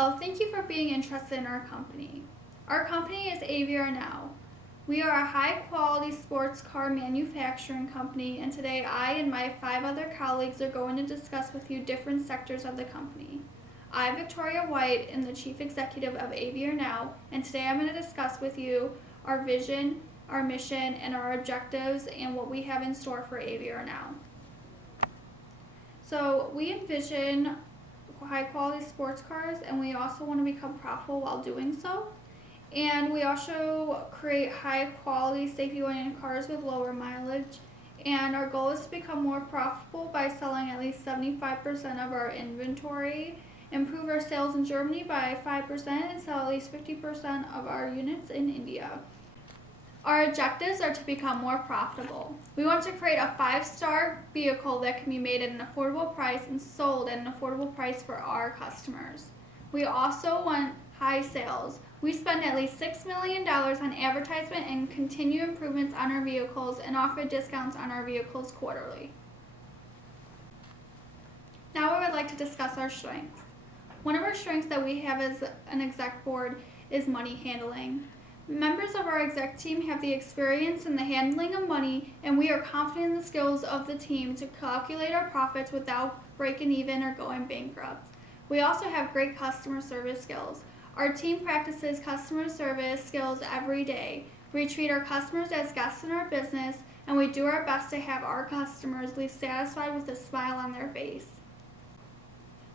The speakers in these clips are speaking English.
Hello, thank you for being interested in our company. Our company is Aviar Now. We are a high-quality sports car manufacturing company, and today I and my 5 other colleagues are going to discuss with you different sectors of the company. I'm Victoria White and the Chief Executive of Aviar Now, and today I'm going to discuss with you our vision, our mission, and our objectives and what we have in store for Aviar Now. So we envision high quality sports cars, and we also want to become profitable while doing so. And we also create high quality safety oriented cars with lower mileage. And our goal is to become more profitable by selling at least 75% of our inventory, improve our sales in Germany by 5%, and sell at least 50% of our units in India. Our objectives are to become more profitable. We want to create a 5-star vehicle that can be made at an affordable price and sold at an affordable price for our customers. We also want high sales. We spend at least $6 million on advertisement and continue improvements on our vehicles and offer discounts on our vehicles quarterly. Now I would like to discuss our strengths. One of our strengths that we have as an exec board is money handling. Members of our exec team have the experience in the handling of money, and we are confident in the skills of the team to calculate our profits without breaking even or going bankrupt. We also have great customer service skills. Our team practices customer service skills every day. We treat our customers as guests in our business, and we do our best to have our customers leave satisfied with a smile on their face.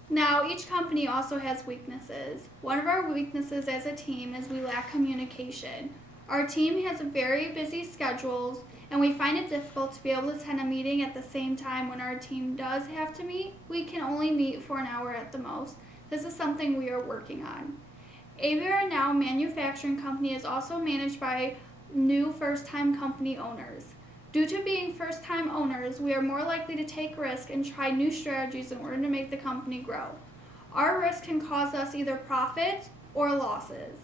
Now, each company also has weaknesses. One of our weaknesses as a team is we lack communication. Our team has very busy schedules, and we find it difficult to be able to attend a meeting at the same time. When our team does have to meet, we can only meet for an hour at the most. This is something we are working on. Aviar Now Manufacturing Company is also managed by new first-time company owners. Due to being first-time owners, we are more likely to take risks and try new strategies in order to make the company grow. Our risk can cause us either profits or losses.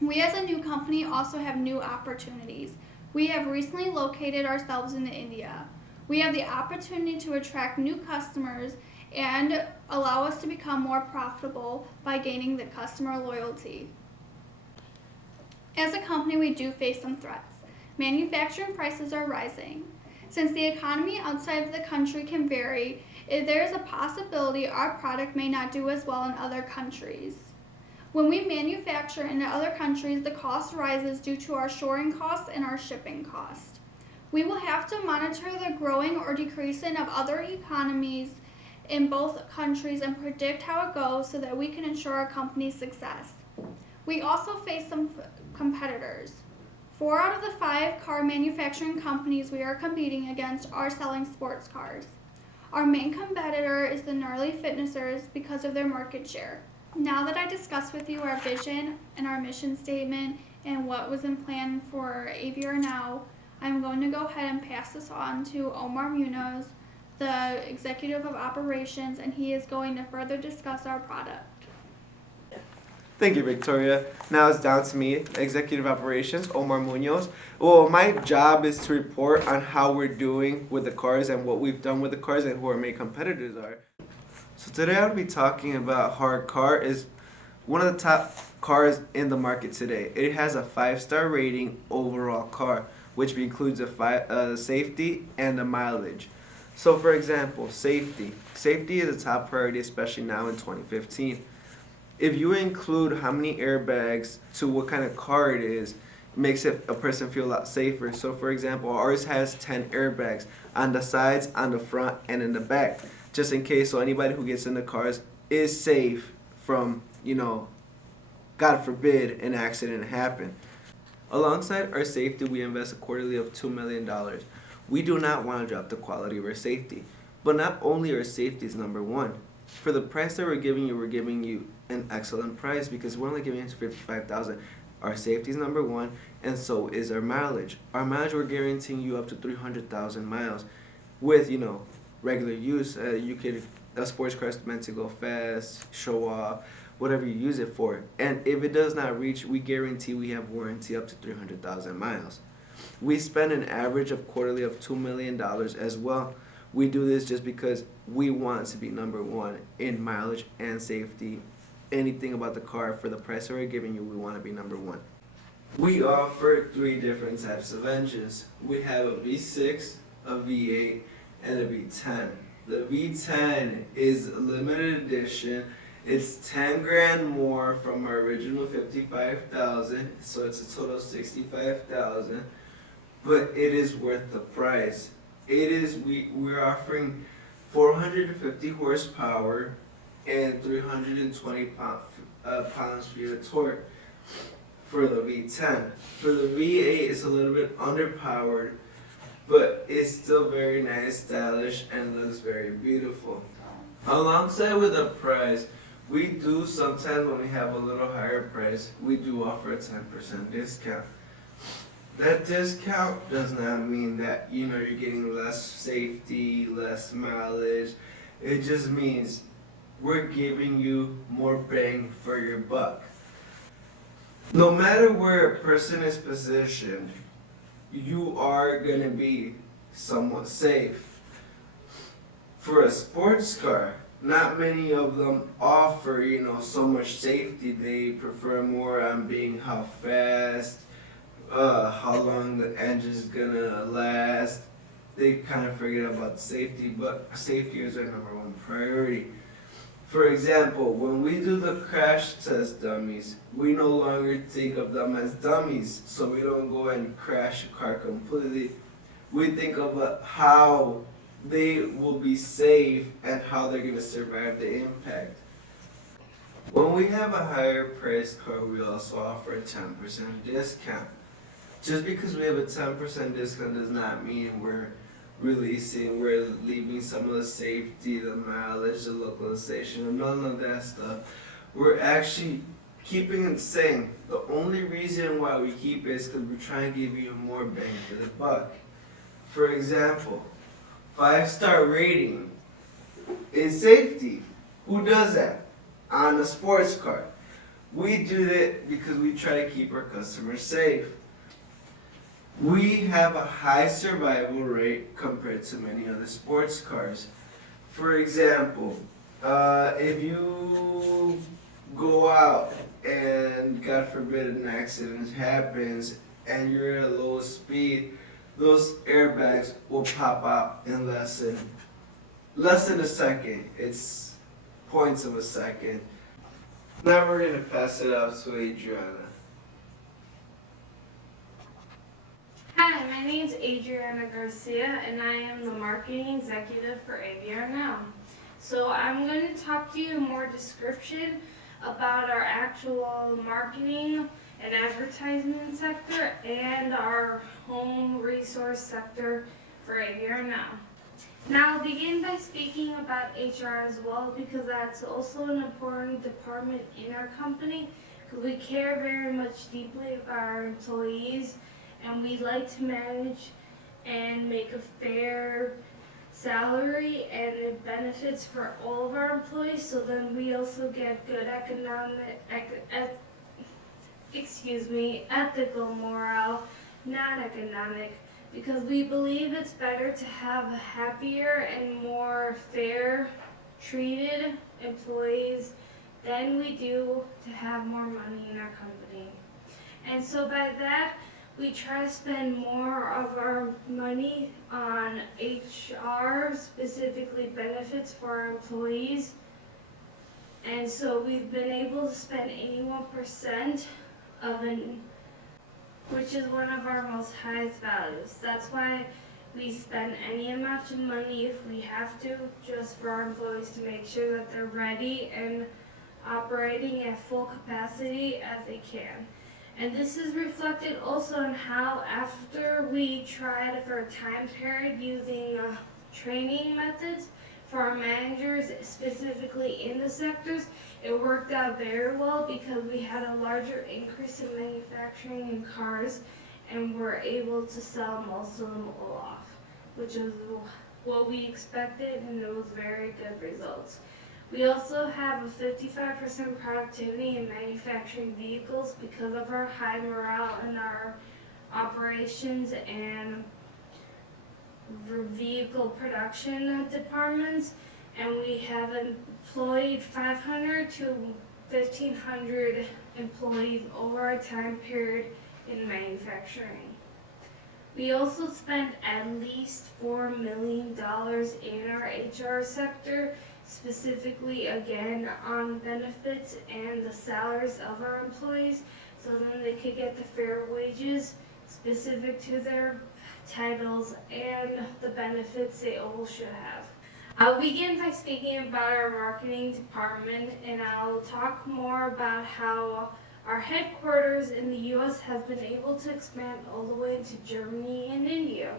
We as a new company also have new opportunities. We have recently located ourselves in India. We have the opportunity to attract new customers and allow us to become more profitable by gaining the customer loyalty. As a company, we do face some threats. Manufacturing prices are rising. Since the economy outside of the country can vary, there is a possibility our product may not do as well in other countries. When we manufacture in other countries, the cost rises due to our shoring costs and our shipping costs. We will have to monitor the growing or decreasing of other economies in both countries and predict how it goes so that we can ensure our company's success. We also face some competitors. 4 out of the 5 car manufacturing companies we are competing against are selling sports cars. Our main competitor is the gnarly fitnessers because of their market share. Now that I discussed with you our vision and our mission statement and what was in plan for Aviar Now, I'm going to go ahead and pass this on to Omar Munoz, the Executive of Operations, and he is going to further discuss our product. Thank you, Victoria. Now it's down to me, Executive Operations, Omar Munoz. Well, my job is to report on how we're doing with the cars and what we've done with the cars and who our main competitors are. So today I'll be talking about how our car is one of the top cars in the market today. It has a 5-star rating overall car, which includes a safety and the mileage. So for example, safety. Safety is a top priority, especially now in 2015. If you include how many airbags to what kind of car it is, it makes a person feel a lot safer. So for example, ours has 10 airbags on the sides, on the front, and in the back, just in case, so anybody who gets in the cars is safe from, God forbid, an accident happen. Alongside our safety, we invest a quarterly of $2 million. We do not want to drop the quality of our safety, but not only our safety is number one. For the price that we're giving you an excellent price because we're only giving you $55,000. Our safety is number one, and so is our mileage. Our mileage, we're guaranteeing you up to 300,000 miles with, regular use. A sports car is meant to go fast, show off, whatever you use it for. And if it does not reach, we guarantee we have warranty up to 300,000 miles. We spend an average of quarterly of $2 million as well. We do this just because we want to be number one in mileage and safety anything about the car. For the price that we're giving you, we want to be number one. We offer 3 different types of engines. We have a V6, a V8, and a V10. The V10 is a limited edition. It's 10 grand more from our original 55,000, so it's a total of 65,000. But it is worth the price. We're offering 450 horsepower and 320 pounds-feet of torque for the V10. For the V8, it's a little bit underpowered, but it's still very nice, stylish, and looks very beautiful. Alongside with the price, we do sometimes when we have a little higher price, we do offer a 10% discount. That discount does not mean that you're getting less safety, less mileage. It just means we're giving you more bang for your buck. No matter where a person is positioned, you are going to be somewhat safe. For a sports car, not many of them offer, so much safety. They prefer more on being how fast, how long the engine's gonna last. They kind of forget about safety, but safety is our number one priority. For example, when we do the crash test dummies, we no longer think of them as dummies, so we don't go and crash a car completely. We think of how they will be safe and how they're going to survive the impact. When we have a higher priced car, we also offer a 10% discount. Just because we have a 10% discount does not mean we're leaving some of the safety, the mileage, the localization, none of that stuff. We're actually keeping it same. The only reason why we keep it is because we're trying to give you more bang for the buck. For example, 5-star rating is safety. Who does that? On a sports car. We do that because we try to keep our customers safe. We have a high survival rate compared to many other sports cars. For example, if you go out and God forbid an accident happens and you're at a low speed, those airbags will pop out in less than a second. It's points of a second. Now we're going to pass it off to Adriana. Hi, my name is Adriana Garcia and I am the marketing executive for Aviar Now. So I'm going to talk to you more description about our actual marketing and advertisement sector and our home resource sector for Aviar Now. Now I'll begin by speaking about HR as well because that's also an important department in our company because we care very much deeply about our employees and we like to manage and make a fair salary and benefits for all of our employees so then we also get good ethical morale, not economic, because we believe it's better to have happier and more fair treated employees than we do to have more money in our company. And so by that, we try to spend more of our money on HR, specifically benefits for our employees. And so we've been able to spend 81% which is one of our most highest values. That's why we spend any amount of money if we have to, just for our employees to make sure that they're ready and operating at full capacity as they can. And this is reflected also in how after we tried for a time period using training methods for our managers, specifically in the sectors, it worked out very well because we had a larger increase in manufacturing in cars and were able to sell most of them all off, which is what we expected and it was very good results. We also have a 55% productivity in manufacturing vehicles because of our high morale in our operations and vehicle production departments. and we have employed 500 to 1,500 employees over our time period in manufacturing. We also spent at least $4 million in our HR sector, specifically again on benefits and the salaries of our employees, so then they could get the fair wages specific to their titles and the benefits they all should have. I'll begin by speaking about our marketing department, and I'll talk more about how our headquarters in the U.S. has been able to expand all the way into Germany and India.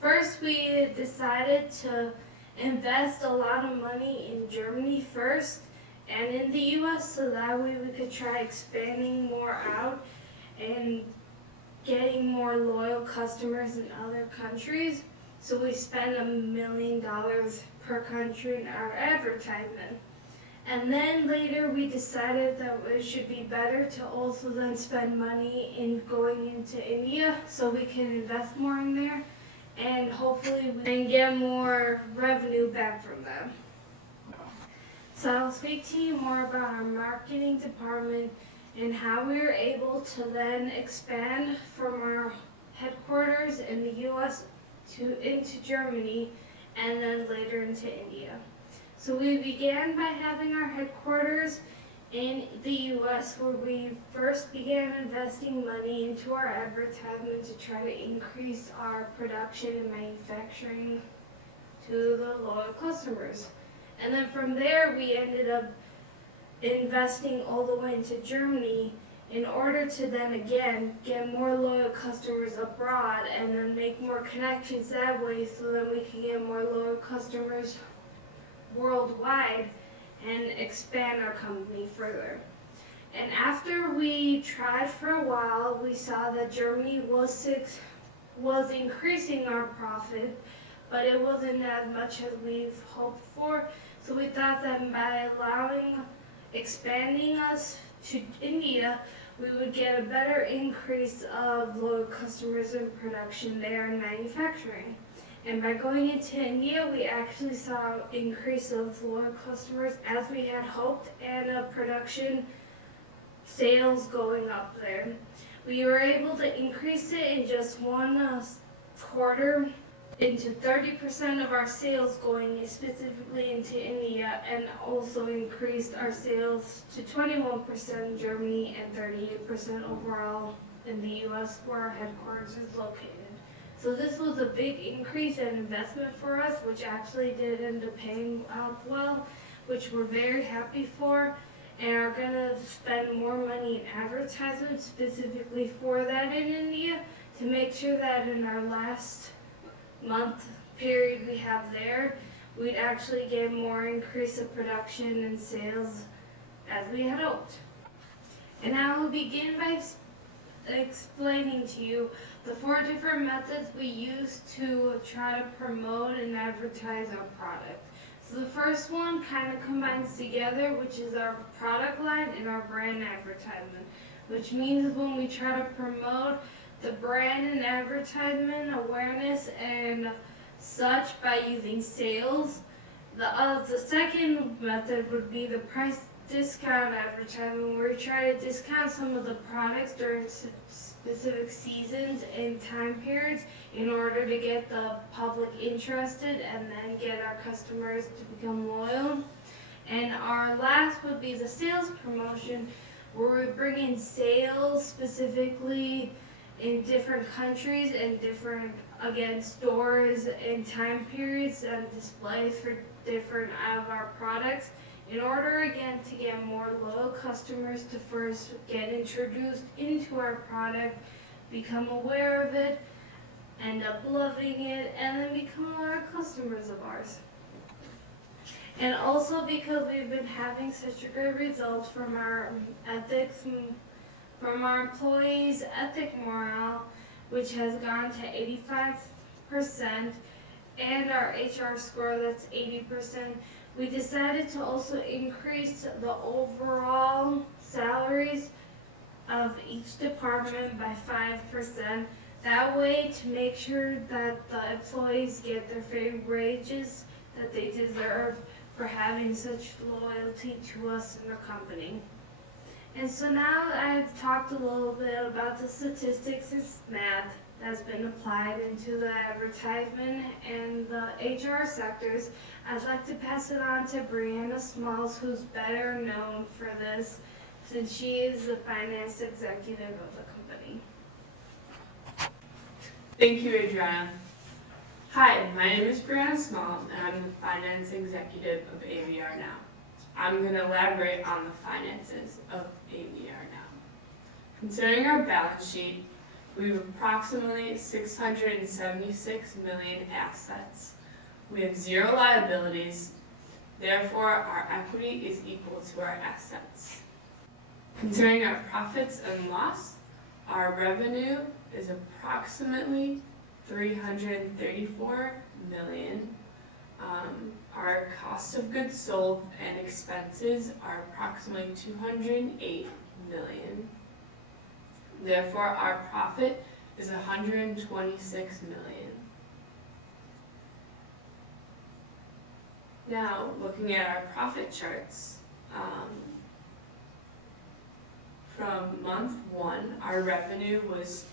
First, we decided to invest a lot of money in Germany first and in the U.S. so that way we could try expanding more out and getting more loyal customers in other countries. So we spent $1 million per country in our advertisement. And then later we decided that it should be better to also then spend money in going into India so we can invest more in there and hopefully we can get more revenue back from them. So I'll speak to you more about our marketing department and how we were able to then expand from our headquarters in the US into Germany and then later into India. So we began by having our headquarters in the US where we first began investing money into our advertisement to try to increase our production and manufacturing to the loyal customers. And then from there we ended up investing all the way into Germany in order to then again get more loyal customers abroad and then make more connections that way so that we can get more loyal customers worldwide and expand our company further. And after we tried for a while, we saw that Germany was increasing our profit, but it wasn't as much as we've hoped for. So we thought that by expanding us to India, we would get a better increase of loyal customers in production there and manufacturing. And by going into India, we actually saw an increase of loyal customers as we had hoped and a production sales going up there. We were able to increase it in just one quarter into 30% of our sales going specifically into India and also increased our sales to 21% in Germany and 38% overall in the US where our headquarters is located. So this was a big increase in investment for us, which actually did end up paying out well, which we're very happy for, and are going to spend more money in advertisement specifically for that in India to make sure that in our last month period we have there, we'd actually get more increase of production and sales as we had hoped. And I will begin by explaining to you the 4 different methods we use to try to promote and advertise our product. So the first one kind of combines together, which is our product line and our brand advertisement, which means when we try to promote the brand and advertisement awareness and such by using sales. The second method would be the price discount advertisement, where we try to discount some of the products during specific seasons and time periods in order to get the public interested and then get our customers to become loyal. And our last would be the sales promotion, where we bring in sales specifically in different countries and different, again, stores and time periods and displays for different of our products in order, again, to get more loyal customers to first get introduced into our product, become aware of it, end up loving it, and then become loyal customers of ours. And also because we've been having such a great results from our ethics, from our employees' ethic morale, which has gone to 85%, and our HR score that's 80%, we decided to also increase the overall salaries of each department by 5%. That way to make sure that the employees get their fair wages that they deserve for having such loyalty to us and the company. And so now I've talked a little bit about the statistics and math that's been applied into the advertisement and the HR sectors. I'd like to pass it on to Brianna Smalls, who's better known for this since she is the finance executive of the company. Thank you, Adriana. Hi, my name is Brianna Small, and I'm the finance executive of Aviar Now. I'm going to elaborate on the finances of Aviar Now. Considering our balance sheet, we have approximately 676 million assets. We have 0 liabilities, therefore our equity is equal to our assets. Considering our profits and loss, our revenue is approximately 334 million. Our cost of goods sold and expenses are approximately 208 million. Therefore, our profit is 126 million. Now, looking at our profit charts, from month 1, our revenue was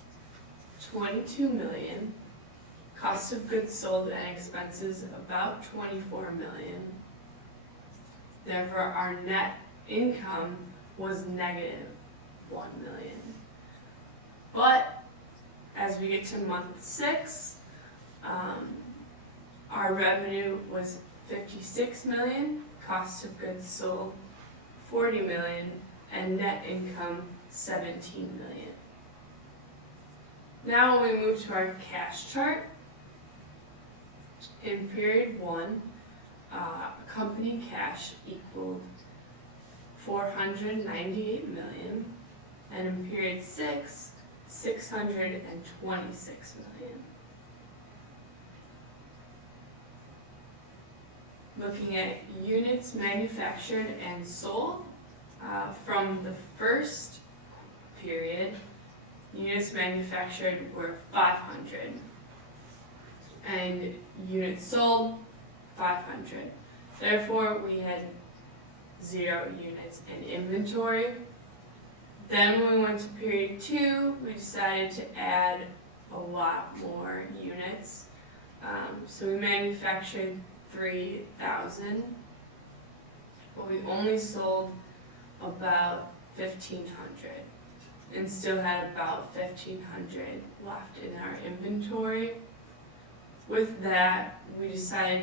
22 million. Cost of goods sold and expenses about 24 million. Therefore, our net income was negative 1 million. But as we get to month 6, our revenue was 56 million, cost of goods sold 40 million, and net income 17 million. Now when we move to our cash chart, in period 1, company cash equaled 498 million, and in period 6, 626 million. Looking at units manufactured and sold, from the first period, units manufactured were 500 and units sold 500. Therefore, we had 0 units in inventory. Then when we went to period 2, we decided to add a lot more units. So we manufactured 3,000, but we only sold about 1,500 and still had about 1,500 left in our inventory. With that, we decided